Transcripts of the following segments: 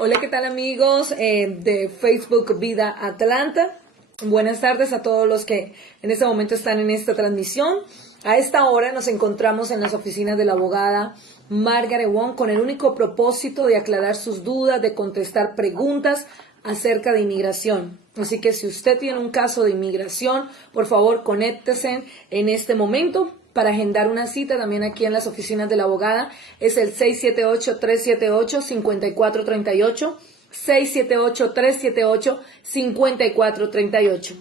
Hola, ¿qué tal amigos de Facebook Vida Atlanta? Buenas tardes a todos los que en este momento están en esta transmisión. A esta hora nos encontramos en las oficinas de la abogada Margaret Wong con el único propósito de aclarar sus dudas, de contestar preguntas acerca de inmigración. Así que si usted tiene un caso de inmigración, por favor, conéctese en este momento para agendar una cita también aquí en las oficinas de la abogada. Es el 678-378-5438, 678-378-5438.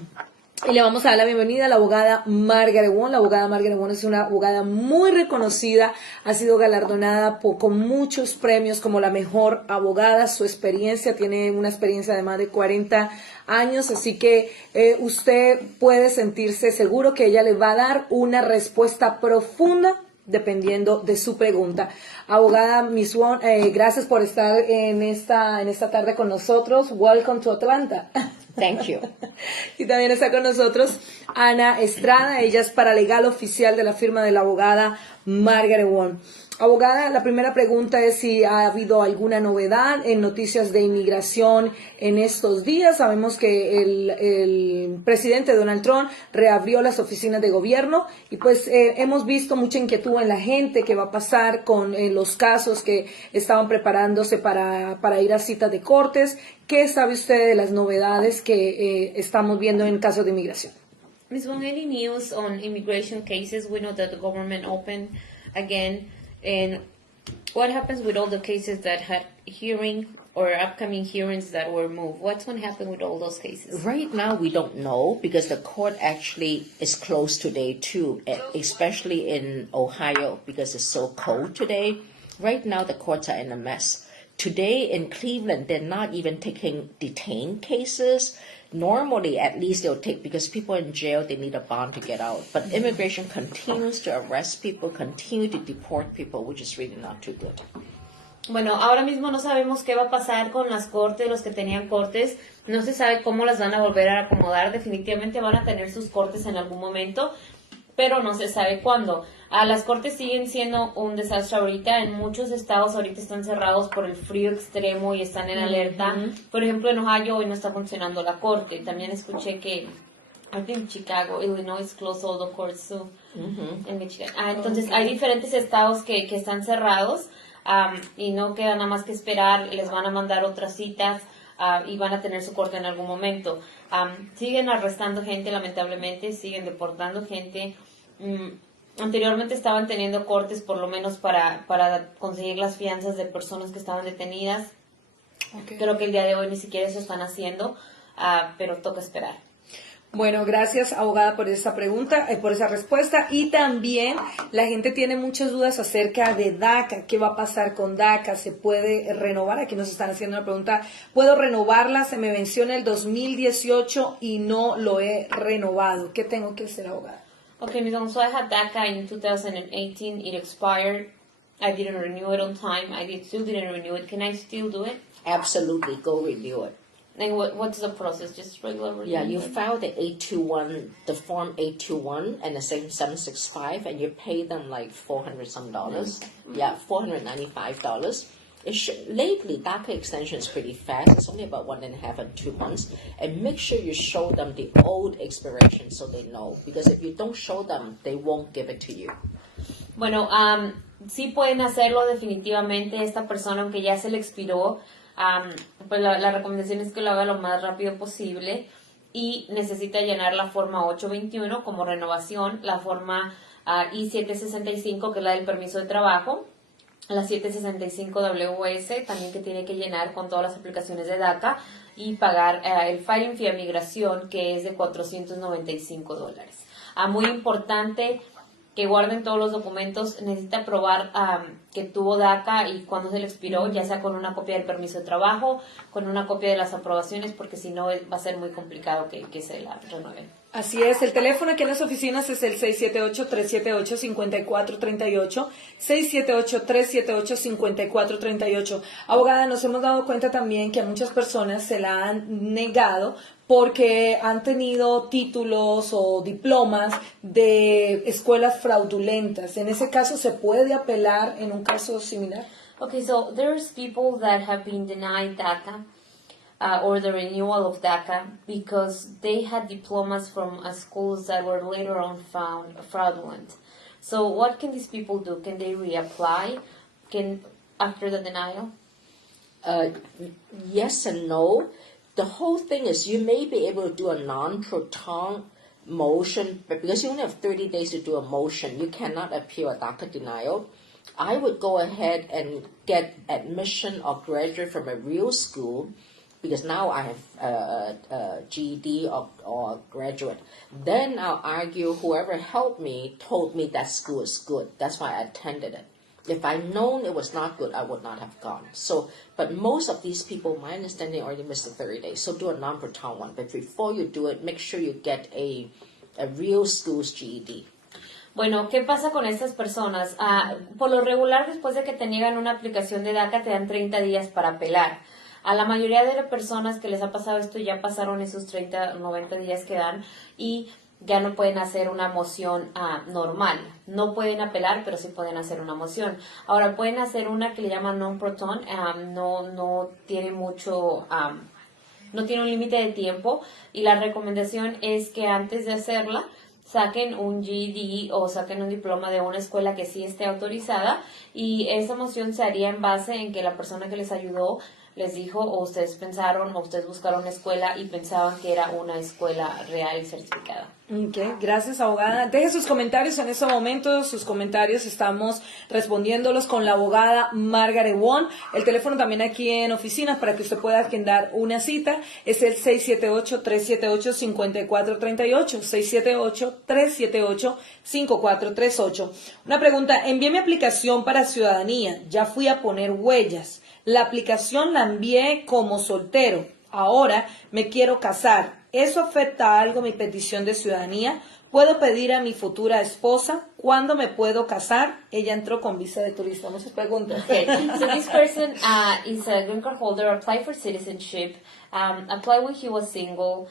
Y le vamos a dar la bienvenida a la abogada Margaret Wong. La abogada Margaret Wong es una abogada muy reconocida, ha sido galardonada con muchos premios como la mejor abogada. Su experiencia, tiene una experiencia de más de 40 años, así que usted puede sentirse seguro que ella le va a dar una respuesta profunda dependiendo de su pregunta. Abogada Miss Wong, gracias por estar en esta tarde con nosotros. Welcome to Atlanta. Thank you. Y también está con nosotros Ana Estrada, ella es paralegal oficial de la firma de la abogada Margaret Wong. Abogada, la primera pregunta es si ha habido alguna novedad en noticias de inmigración en estos días. Sabemos que el presidente Donald Trump reabrió las oficinas de gobierno y pues hemos visto mucha inquietud en la gente que va a pasar con los casos que estaban preparándose para ir a citas de cortes. ¿Qué sabe usted de las novedades que estamos viendo en casos de inmigración? Ms. Wong, any news on immigration cases? We know that the government opened again. And what happens with all the cases that had hearing or upcoming hearings that were moved? What's going to happen with all those cases? Right now, we don't know because the court actually is closed today too, especially in Ohio because it's so cold today. Right now, the courts are in a mess. Today in Cleveland, they're not even taking detained cases. Normally, at least they'll take, because people in jail, they need a bond to get out. But immigration continues to arrest people, continue to deport people, which is really not too good. Bueno, ahora mismo no sabemos qué va a pasar con las cortes, los que tenían cortes. No se sabe cómo las van a volver a acomodar. Definitivamente van a tener sus cortes en algún momento, pero no se sabe cuándo. Las cortes siguen siendo un desastre ahorita. En muchos estados ahorita están cerrados por el frío extremo y están en alerta. Por ejemplo, en Ohio hoy no está funcionando la corte. También escuché que I think Chicago, Illinois closed all the courts too. En Michigan. Entonces hay diferentes estados que están cerrados y no queda nada más que esperar. Les van a mandar otras citas y van a tener su corte en algún momento. Siguen arrestando gente, lamentablemente, siguen deportando gente. Anteriormente estaban teniendo cortes por lo menos para conseguir las fianzas de personas que estaban detenidas. Okay. Creo que el día de hoy ni siquiera eso están haciendo, pero toca esperar. Bueno, gracias abogada por esa pregunta, por esa respuesta. Y también la gente tiene muchas dudas acerca de DACA. ¿Qué va a pasar con DACA? ¿Se puede renovar? Aquí nos están haciendo una pregunta. ¿Puedo renovarla? Se me venció en el 2018 y no lo he renovado. ¿Qué tengo que hacer, abogada? Okay, Ms. Wong, so I had DACA in 2018. It expired. I didn't renew it on time. Still didn't renew it. Can I still do it? Absolutely, go renew it. And what's the process? Just regular renewal? Yeah, you file the 821, the form 821 and the 765, and you pay them like $400 some dollars. Yeah, $495. Lately, DACA extension is pretty fast. It's only about 1.5 and 2 months. And make sure you show them the old expiration so they know. Because if you don't show them, they won't give it to you. Bueno, sí pueden hacerlo definitivamente. Esta persona, aunque ya se le expiró, pues la recomendación es que lo haga lo más rápido posible. Y necesita llenar la forma 821 como renovación, la forma I-765, que es la del permiso de trabajo, la 765WS también que tiene que llenar con todas las aplicaciones de DACA y pagar el filing fee a migración, que es de $495. Muy importante que guarden todos los documentos. Necesita probar que tuvo DACA y cuando se le expiró, ya sea con una copia del permiso de trabajo, con una copia de las aprobaciones, porque si no va a ser muy complicado que se la renueven. Así es, el teléfono aquí en las oficinas es el 678-378-5438, 678-378-5438. Abogada, nos hemos dado cuenta también que a muchas personas se la han negado porque han tenido títulos o diplomas de escuelas fraudulentas. ¿En ese caso se puede apelar en un caso similar? Okay, so there's people that have been denied DACA or the renewal of DACA because they had diplomas from schools that were later on found fraudulent. So what can these people do? Can they reapply after the denial? Yes and no. The whole thing is you may be able to do a non-proton motion, but because you only have 30 days to do a motion, you cannot appeal a DACA denial. I would go ahead and get admission or graduate from a real school, because now I have a GED or graduate. Then I'll argue whoever helped me told me that school is good. That's why I attended it. If I'd known it was not good, I would not have gone. So, but most of these people, my understanding, already missed the 30 days. So do a non-proton one. But before you do it, make sure you get a real school's GED. Bueno, ¿qué pasa con estas personas? Por lo regular, después de que te niegan una aplicación de DACA, te dan 30 días para apelar. A la mayoría de las personas que les ha pasado esto ya pasaron esos 30 o 90 días que dan y ya no pueden hacer una moción normal. No pueden apelar, pero sí pueden hacer una moción. Ahora, pueden hacer una que le llaman non-proton. No tiene mucho... no tiene un límite de tiempo y la recomendación es que antes de hacerla saquen un GED o saquen un diploma de una escuela que sí esté autorizada y esa moción se haría en base en que la persona que les ayudó les dijo o ustedes pensaron o ustedes buscaron una escuela y pensaban que era una escuela real y certificada. Okay, gracias, abogada. Deje sus comentarios en este momento. Sus comentarios estamos respondiéndolos con la abogada Margaret Wong. El teléfono también aquí en oficinas para que usted pueda agendar una cita es el 678-378-5438. 678-378-5438. Una pregunta. Envié mi aplicación para ciudadanía. Ya fui a poner huellas. La aplicación la envié como soltero. Ahora me quiero casar. ¿Eso afecta algo mi petición de ciudadanía? ¿Puedo pedir a mi futura esposa? ¿Cuándo me puedo casar? Ella entró con visa de turista. Muchas preguntas. Okay, so this person is a green card holder, applied for citizenship, applied when he was single,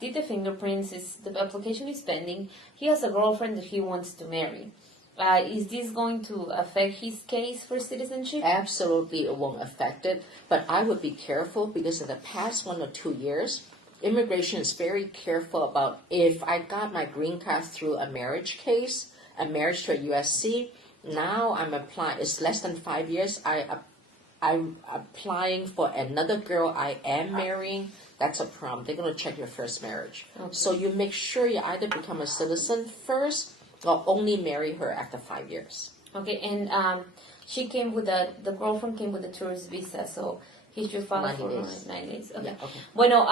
did the fingerprints, the application is pending. He has a girlfriend that he wants to marry. Is this going to affect his case for citizenship? Absolutely, it won't affect it. But I would be careful because in the past 1 or 2 years, immigration is very careful about if I got my green card through a marriage case, a marriage to a USC. Now I'm applying. It's less than 5 years. I'm applying for another girl I am marrying. That's a problem. They're going to check your first marriage. Okay. So you make sure you either become a citizen first or only marry her after 5 years. Okay, and she came with the girlfriend came with a tourist visa, so he should file for 9 days. Okay. Yeah, okay. Bueno,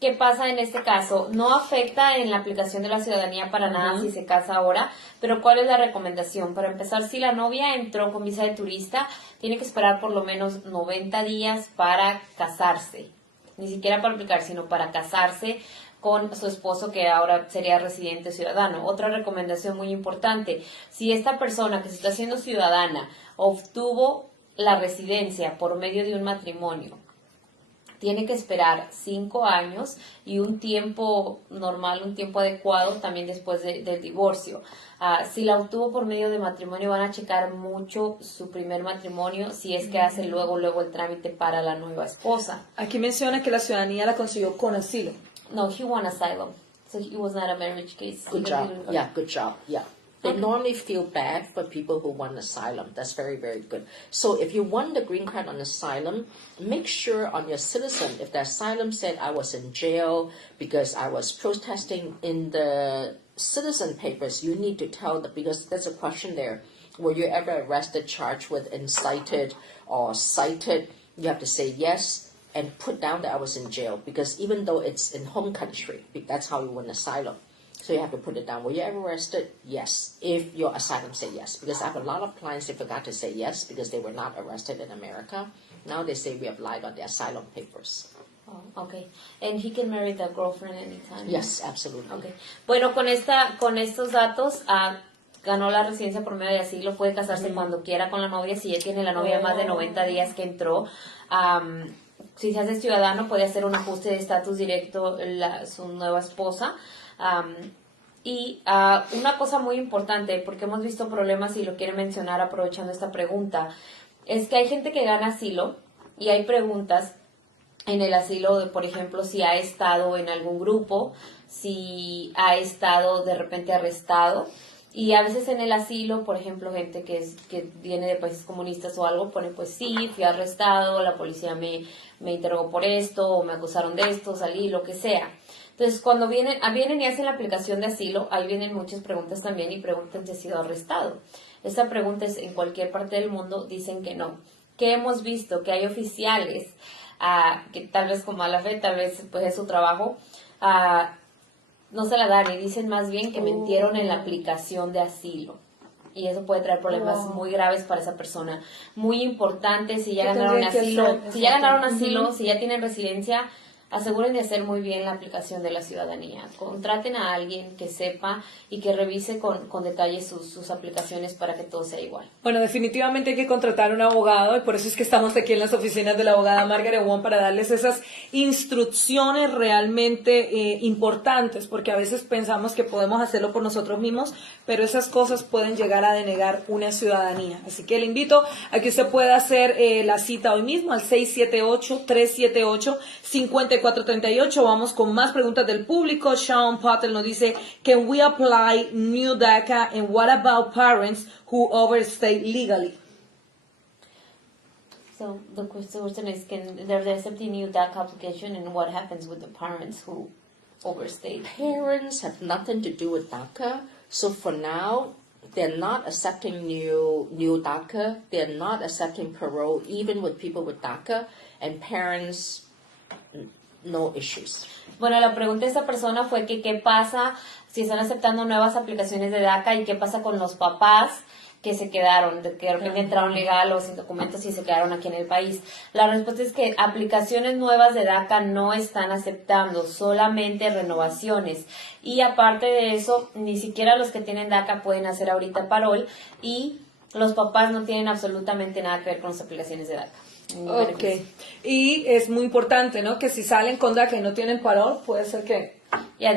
¿qué pasa en este caso? No afecta en la aplicación de la ciudadanía para nada si se casa ahora, pero ¿cuál es la recomendación? Para empezar, si la novia entró con visa de turista, tiene que esperar por lo menos 90 días para casarse. Ni siquiera para aplicar, sino para casarse con su esposo que ahora sería residente ciudadano. Otra recomendación muy importante, si esta persona que se está haciendo ciudadana obtuvo la residencia por medio de un matrimonio, tiene que esperar 5 años y un tiempo normal, un tiempo adecuado también después del divorcio. Si la obtuvo por medio de matrimonio, van a checar mucho su primer matrimonio si es que hace luego el trámite para la nueva esposa. Aquí menciona que la ciudadanía la consiguió con asilo. No, he won asylum. So it was not a marriage case. Good job. Yeah, good job. Yeah. They normally feel bad for people who want asylum. That's very, very good. So if you want the green card on asylum, make sure on your citizen, if the asylum said I was in jail because I was protesting, in the citizen papers, you need to tell them, because there's a question there. Were you ever arrested, charged with incited or cited? You have to say yes and put down that I was in jail, because even though it's in home country, that's how you win asylum. So you have to put it down. Were you ever arrested? Yes. If your asylum say yes. Because I have a lot of clients, they forgot to say yes because they were not arrested in America. Now they say we have lied on the asylum papers. Oh, okay. And he can marry the girlfriend anytime? Yes, absolutely. Okay. Bueno, con estos datos, ganó la residencia por medio de asilo, puede casarse cuando quiera con la novia, si ya tiene la novia más de 90 días que entró. Si se hace ciudadano, puede hacer un ajuste de estatus directo su nueva esposa. Y una cosa muy importante, porque hemos visto problemas y lo quiero mencionar aprovechando esta pregunta, es que hay gente que gana asilo y hay preguntas en el asilo de, por ejemplo, si ha estado en algún grupo, si ha estado de repente arrestado. Y a veces en el asilo, por ejemplo, gente que viene de países comunistas o algo, pone pues sí, fui arrestado, la policía me interrogó por esto, o me acusaron de esto, salí, lo que sea. Entonces, cuando vienen y hacen la aplicación de asilo, ahí vienen muchas preguntas también y preguntan si ha sido arrestado. Esta pregunta es en cualquier parte del mundo, dicen que no. ¿Qué hemos visto? Que hay oficiales que tal vez con mala fe, tal vez pues es su trabajo, no se la dan y dicen más bien que mintieron en la aplicación de asilo. Y eso puede traer problemas muy graves para esa persona. Muy importante, si ya ganaron asilo, si ya tienen residencia, aseguren de hacer muy bien la aplicación de la ciudadanía. Contraten a alguien que sepa y que revise con detalle sus aplicaciones para que todo sea igual. Bueno, definitivamente hay que contratar un abogado y por eso es que estamos aquí en las oficinas de la abogada Margaret Wong para darles esas instrucciones realmente importantes, porque a veces pensamos que podemos hacerlo por nosotros mismos, pero esas cosas pueden llegar a denegar una ciudadanía. Así que le invito a que usted pueda hacer la cita hoy mismo al 678-378-5438. Vamos con más preguntas del público. Sean Patel nos dice, can we apply new DACA and what about parents who overstay legally? So the question is, can they're accepting new DACA application and what happens with the parents who overstay? Parents have nothing to do with DACA, so for now, they're not accepting new DACA. They're not accepting parole, even with people with DACA, and parents, no issues. Bueno, la pregunta de esta persona fue que qué pasa si están aceptando nuevas aplicaciones de DACA y qué pasa con los papás que se quedaron, que de repente entraron legal o sin documentos y se quedaron aquí en el país. La respuesta es que aplicaciones nuevas de DACA no están aceptando, solamente renovaciones. Y aparte de eso, ni siquiera los que tienen DACA pueden hacer ahorita parol y los papás no tienen absolutamente nada que ver con las aplicaciones de DACA. Ok, y es muy importante, ¿no? Que si salen con DACA y no tienen parol, puede ser que... Yeah,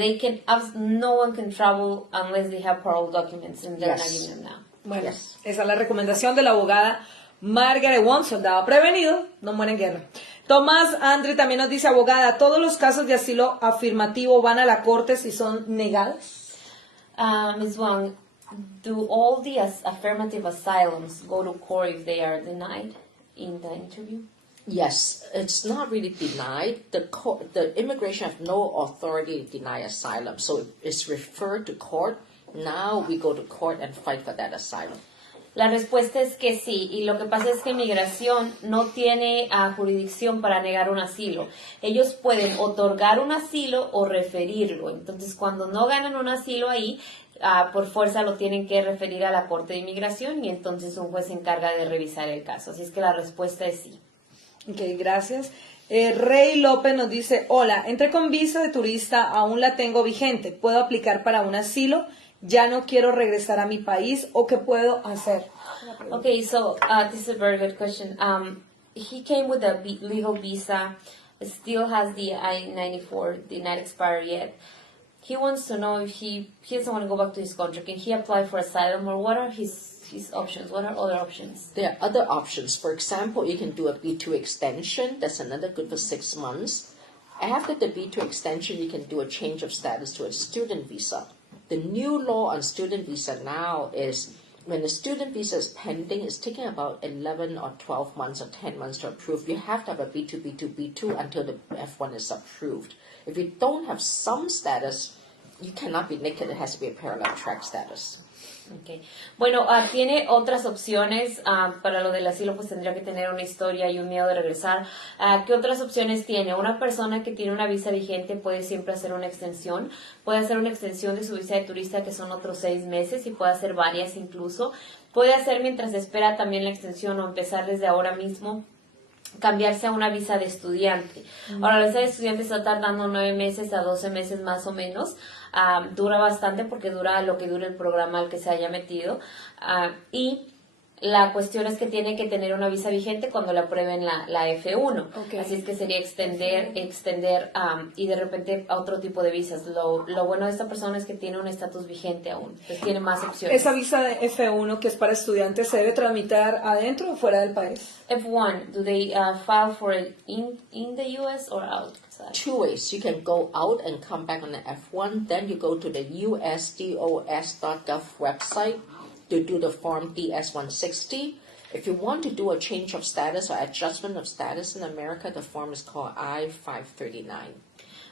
no one can travel unless they have parole documents and they're not giving them now. Bueno, esa es la recomendación de la abogada Margaret Wong, soldado prevenido, no muere en guerra. Tomás Andre también nos dice, abogada, ¿todos los casos de asilo afirmativo van a la corte si son negados? Ms. Wong, do all the affirmative asylums go to court if they are denied in the interview? Yes, it's not really denied. The immigration have no authority to deny asylum, so it's referred to court. Now we go to court and fight for that asylum. La respuesta es que sí, y lo que pasa es que Migración no tiene jurisdicción para negar un asilo. Ellos pueden otorgar un asilo o referirlo. Entonces, cuando no ganan un asilo ahí, por fuerza lo tienen que referir a la Corte de Inmigración y entonces un juez se encarga de revisar el caso. Así es que la respuesta es sí. Ok, gracias. Rey López nos dice, hola, entré con visa de turista, aún la tengo vigente. ¿Puedo aplicar para un asilo? Ya no quiero regresar a mi país, ¿o qué puedo hacer? Okay, so this is a very good question. He came with a legal visa, still has the I-94, did not expire yet. He wants to know if he doesn't want to go back to his country. Can he apply for asylum, or what are his options? What are other options? There are other options. For example, you can do a B2 extension. That's another good for 6 months. After the B2 extension, you can do a change of status to a student visa. The new law on student visa now is when the student visa is pending, it's taking about 11 or 12 months or 10 months to approve. You have to have a B2, B2, B2 until the F1 is approved. If you don't have some status, you cannot be naked. It has to be a parallel track status. Okay. Bueno, tiene otras opciones. Para lo del asilo, pues tendría que tener una historia y un miedo de regresar. ¿Qué otras opciones tiene? Una persona que tiene una visa vigente puede siempre hacer una extensión. Puede hacer una extensión de su visa de turista, que son otros 6 meses, y puede hacer varias incluso. Puede hacer mientras espera también la extensión o empezar desde ahora mismo, cambiarse a una visa de estudiante. Ahora, la visa de estudiante está tardando 9 meses a 12 meses más o menos. Dura bastante porque dura lo que dura el programa al que se haya metido. Y La cuestión es que tiene que tener una visa vigente cuando le aprueben la F1. Okay. Así es que sería extender y de repente a otro tipo de visas. Lo bueno de esta persona es que tiene un estatus vigente aún, entonces tiene más opciones. Esa visa de F1 que es para estudiantes, ¿se debe tramitar adentro o fuera del país? F1, do they file for it in the US or outside? Two ways. You can go out and come back on the F1. Then you go to the usdos.gov website to do the form DS-160. If you want to do a change of status or adjustment of status in America, the form is called I-539.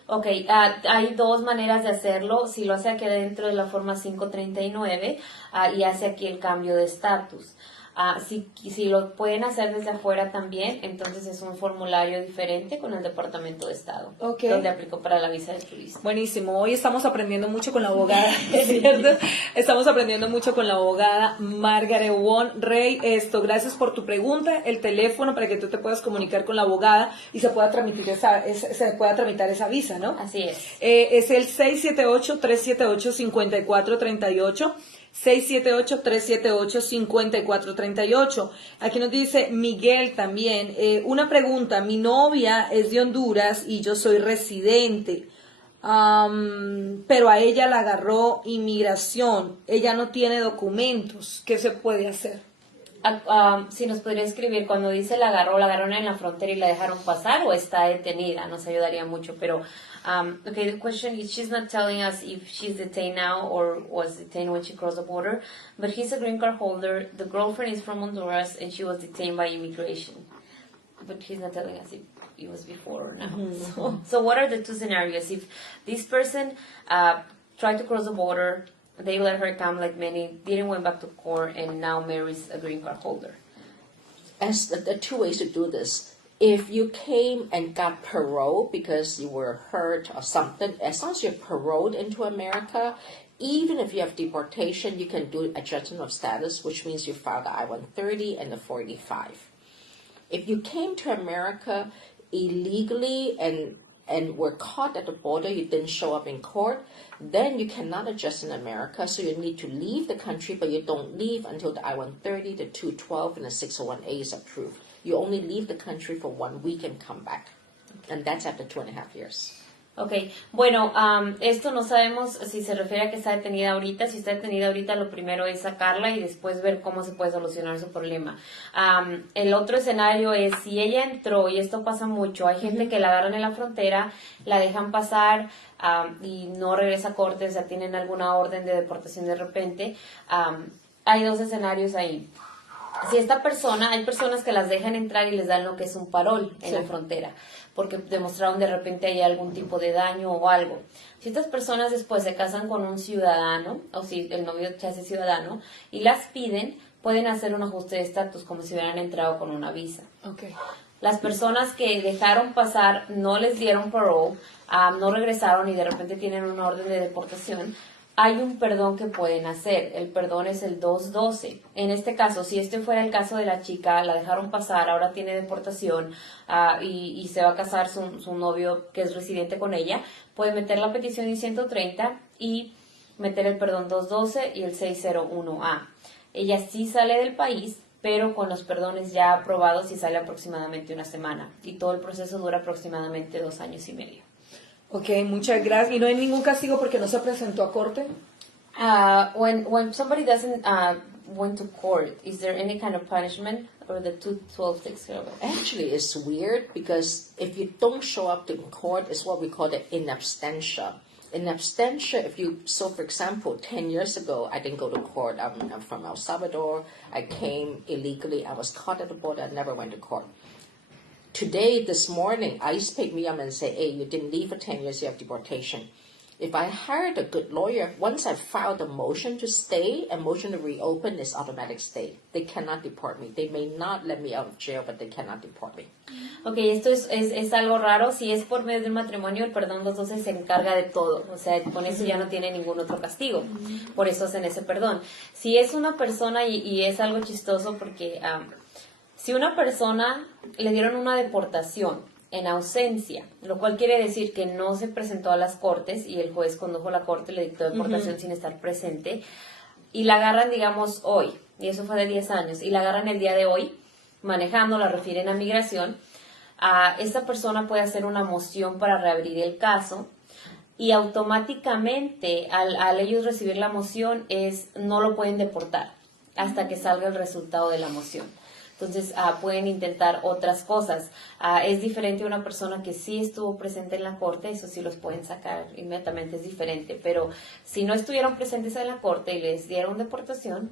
Ok, hay dos maneras de hacerlo. Si lo hace aquí dentro de la forma 539 y hace aquí el cambio de estatus. Si lo pueden hacer desde afuera también, entonces es un formulario diferente con el Departamento de Estado, donde aplicó para la visa de turista. Buenísimo, hoy estamos aprendiendo mucho con la abogada, ¿cierto? Estamos aprendiendo mucho con la abogada Margaret Wong. Rey, gracias por tu pregunta, el teléfono para que tú te puedas comunicar con la abogada y se pueda tramitar esa visa, ¿no? Así es. Es el 678-378-5438. 678-378-5438. Aquí nos dice Miguel también, una pregunta, mi novia es de Honduras y yo soy residente, pero a ella la agarró inmigración, ella no tiene documentos, ¿qué se puede hacer? Si nos podría escribir cuando dice la agarraron en la frontera y la dejaron pasar o está detenida, nos ayudaría mucho, pero okay, the question is, she's not telling us if she's detained now or was detained when she crossed the border, but he's a green card holder, the girlfriend is from Honduras and she was detained by immigration, but he's not telling us if it was before or now. So what are the two scenarios? If this person tried to cross the border, they let her come like many, didn't went back to court, and now marries a green card holder. As the two ways to do this. If you came and got parole because you were hurt or something, as long as you're paroled into America, even if you have deportation, you can do adjustment of status, which means you filed the I-130 and the 485. If you came to America illegally and were caught at the border, you didn't show up in court, then you cannot adjust in America, so you need to leave the country, but you don't leave until the I-130, the 212, and the 601A is approved. You only leave the country for 1 week and come back, and that's after 2.5 years. Ok, bueno, esto no sabemos si se refiere a que está detenida ahorita. Si está detenida ahorita, lo primero es sacarla y después ver cómo se puede solucionar su problema. El otro escenario es si ella entró, y esto pasa mucho, hay gente que la agarran en la frontera, la dejan pasar y no regresa a corte, o sea, tienen alguna orden de deportación de repente. Hay dos escenarios ahí. Si esta persona, hay personas que las dejan entrar y les dan lo que es un parol en la frontera, porque demostraron de repente hay algún tipo de daño o algo. Si estas personas después se casan con un ciudadano, o si el novio se hace ciudadano, y las piden, pueden hacer un ajuste de estatus como si hubieran entrado con una visa. Okay. Las personas que dejaron pasar, no les dieron parole, no regresaron y de repente tienen una orden de deportación, hay un perdón que pueden hacer. El perdón es el 212. En este caso, si este fuera el caso de la chica, la dejaron pasar, ahora tiene deportación y se va a casar su novio que es residente con ella, puede meter la petición I-130 y meter el perdón 212 y el 601A. Ella sí sale del país, pero con los perdones ya aprobados y sale aproximadamente una semana. Y todo el proceso dura aproximadamente 2 años y medio. Ok, muchas gracias. ¿Y no hay ningún castigo porque no se presentó a corte? When somebody doesn't went to court, is there any kind of punishment or the 212 takes care of it? Actually, it's weird because if you don't show up to court, it's what we call the in absentia. In absentia, for example, 10 years ago, I didn't go to court. I'm from El Salvador. I came illegally. I was caught at the border. I never went to court. Today, this morning, ICE picked me up and said, hey, you didn't leave for 10 years, you have deportation. If I hired a good lawyer, once I filed a motion to stay, a motion to reopen is automatic stay. They cannot deport me. They may not let me out of jail, but they cannot deport me. Ok, esto es algo raro. Si es por medio de un matrimonio, el perdón 212 se encarga de todo. O sea, con eso ya no tiene ningún otro castigo. Por eso hacen ese perdón. Si es una persona, y es algo chistoso porque si una persona le dieron una deportación en ausencia, lo cual quiere decir que no se presentó a las cortes y el juez condujo la corte le dictó deportación sin estar presente, y la agarran, digamos, hoy, y eso fue de 10 años, y la agarran el día de hoy manejando, la refieren a migración, esta persona puede hacer una moción para reabrir el caso, y automáticamente al ellos recibir la moción no lo pueden deportar hasta que salga el resultado de la moción. Entonces pueden intentar otras cosas. Es diferente a una persona que sí estuvo presente en la corte, eso sí los pueden sacar inmediatamente, es diferente. Pero si no estuvieron presentes en la corte y les dieron deportación,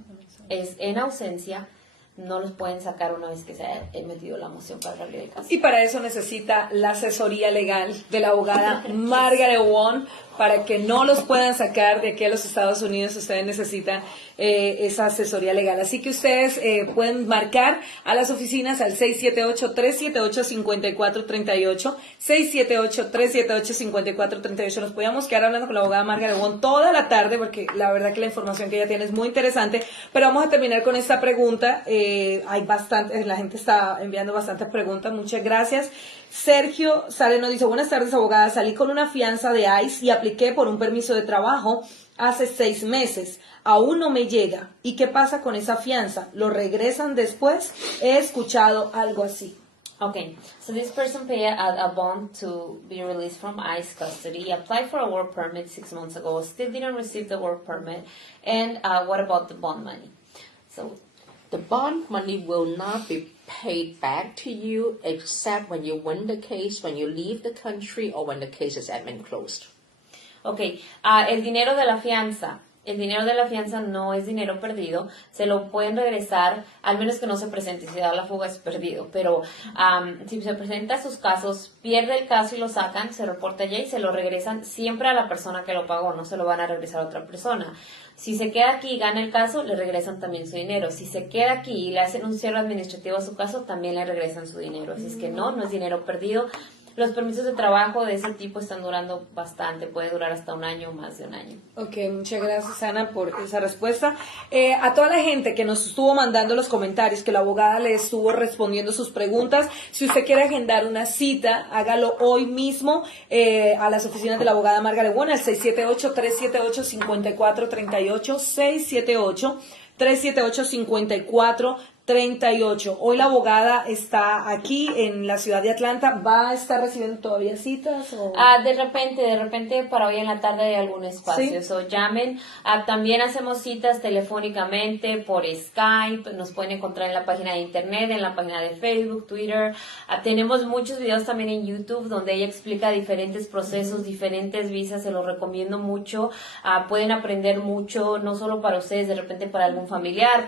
es en ausencia, no los pueden sacar una vez que se haya emitido la moción para reabrir el caso. Y para eso necesita la asesoría legal de la abogada Margaret Wong, para que no los puedan sacar de aquí a los Estados Unidos. Ustedes necesitan esa asesoría legal. Así que ustedes pueden marcar a las oficinas al 678-378-5438, 678-378-5438. Nos podíamos quedar hablando con la abogada Margaret Wong toda la tarde, porque la verdad que la información que ella tiene es muy interesante, pero vamos a terminar con esta pregunta. Hay bastantes, la gente está enviando bastantes preguntas, muchas gracias. Sergio Sale nos dice: buenas tardes, abogada, salí con una fianza de ICE y apliqué por un permiso de trabajo hace 6 meses, aún no me llega. ¿Y qué pasa con esa fianza? ¿Lo regresan después? He escuchado algo así. Okay, so this person paid a bond to be released from ICE custody, applied for a work permit 6 months ago, still didn't receive the work permit, and what about the bond money? So The bond money will not be paid back to you except when you win the case, when you leave the country, or when the case is admin closed. Okay, el dinero de la fianza. El dinero de la fianza no es dinero perdido, se lo pueden regresar, al menos que no se presente. Si da la fuga es perdido, pero si se presenta sus casos, pierde el caso y lo sacan, se reporta allá y se lo regresan siempre a la persona que lo pagó, no se lo van a regresar a otra persona. Si se queda aquí y gana el caso, le regresan también su dinero. Si se queda aquí y le hacen un cierre administrativo a su caso, también le regresan su dinero. Así es que no es dinero perdido. Los permisos de trabajo de ese tipo están durando bastante, puede durar hasta 1 año o más de 1 año. Ok, muchas gracias, Ana, por esa respuesta. A toda la gente que nos estuvo mandando los comentarios, que la abogada le estuvo respondiendo sus preguntas, si usted quiere agendar una cita, hágalo hoy mismo a las oficinas de la abogada Margaret Wong, al 678-378-5438, 678-378-5438. Hoy la abogada está aquí en la ciudad de Atlanta. ¿Va a estar recibiendo todavía citas? ¿O? De repente para hoy en la tarde hay algún espacio. ¿Sí? So, llamen. También hacemos citas telefónicamente por Skype. Nos pueden encontrar en la página de internet, en la página de Facebook, Twitter. Tenemos muchos videos también en YouTube donde ella explica diferentes procesos, diferentes visas. Se los recomiendo mucho. Pueden aprender mucho, no solo para ustedes, de repente para algún familiar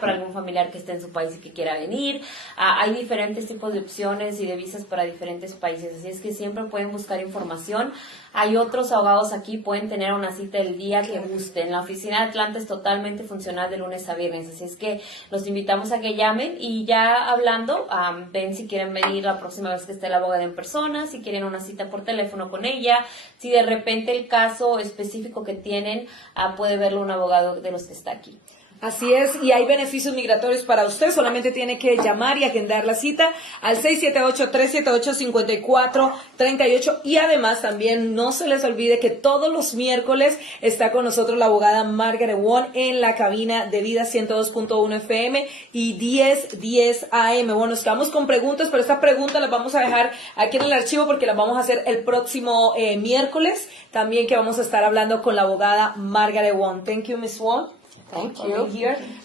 que esté en su país y que quiera venir. Hay diferentes tipos de opciones y de visas para diferentes países, así es que siempre pueden buscar información. Hay otros abogados aquí, pueden tener una cita el día que gusten. La oficina de Atlanta es totalmente funcional de lunes a viernes, así es que los invitamos a que llamen y ya hablando, ven si quieren venir la próxima vez que esté la abogada en persona, si quieren una cita por teléfono con ella, si de repente el caso específico que tienen, puede verlo un abogado de los que está aquí. Así es, y hay beneficios migratorios para usted, solamente tiene que llamar y agendar la cita al 678-378-5438, y además también no se les olvide que todos los miércoles está con nosotros la abogada Margaret Wong en la cabina de Vida 102.1 FM y 1010 AM. Bueno, nos quedamos con preguntas, pero estas preguntas las vamos a dejar aquí en el archivo porque las vamos a hacer el próximo miércoles, también que vamos a estar hablando con la abogada Margaret Wong. Thank you, Ms. Wong. Thank you.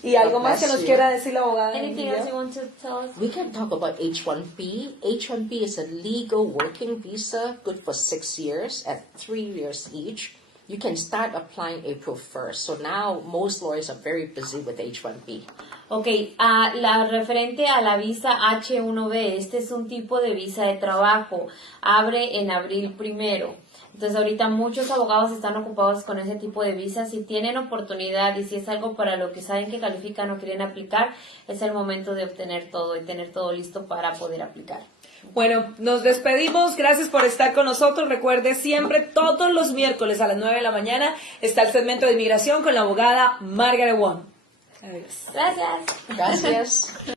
Y algo más que nos quiera decir la abogada. Anything else you want to tell us? We can talk about H-1B. H-1B is a legal working visa, good for 6 years at 3 years each. You can start applying April 1st. So now most lawyers are very busy with H-1B. Ok, la referente a la visa H-1B, este es un tipo de visa de trabajo, abre en abril 1. Entonces ahorita muchos abogados están ocupados con ese tipo de visas. Si tienen oportunidad y si es algo para lo que saben que califican o quieren aplicar, es el momento de obtener todo y tener todo listo para poder aplicar. Bueno, nos despedimos. Gracias por estar con nosotros. Recuerde siempre, todos los miércoles a las 9 de la mañana está el segmento de inmigración con la abogada Margaret Wong. Adiós. Gracias. Gracias.